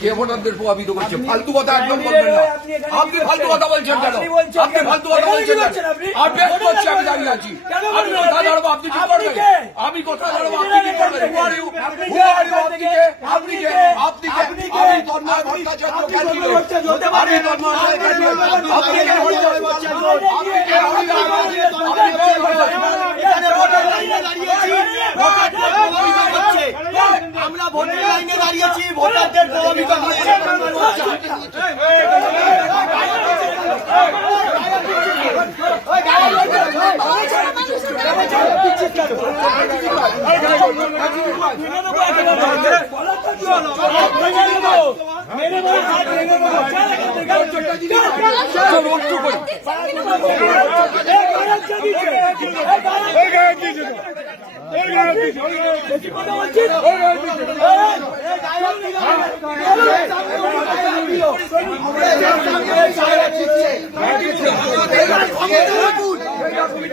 কে ভোটারদের প্রভাবিত করছে? ফালতু কথা একদম বলবেন না। আপনি ফালতু কথা বলছেন কেন? আপনি ফালতু কথা বলছেন কেন? আমি বেশ করছি, আমি দাঁড়িয়ে আছি। আমি কথা দাঁড়াবো, আপনি কি করবেন? আমি কথা দাঁড়াবো, আপনি কি করবেন? আপনি কে? আপনি কে? আমি তন্ময় ভট্টাচার্য ক্যান্ডিডেট। আমি তন্ময় ক্যান্ডিডেট। আপনি কে? আমরা ভোটের লাইনে দাঁড়িয়েছি, ভোটারদের প্রভাবিত করছে।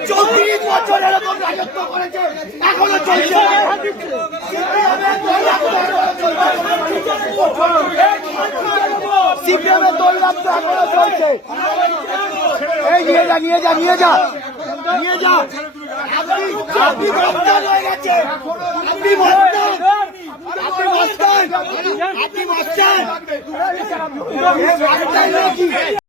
চৌত্রিশ বছর এরকম রাজত্ব করেছে, এখনো চলছে। সিপিএমের দৌরাত্ম এখনো চলছে। এই নিয়ে যা, নিয়ে যা, নিয়ে যা, নিয়ে যা। আপনি মস্তান হয়ে গেছে, আপনি মস্তান, আপনি মস্তান, আপনি মস্তান।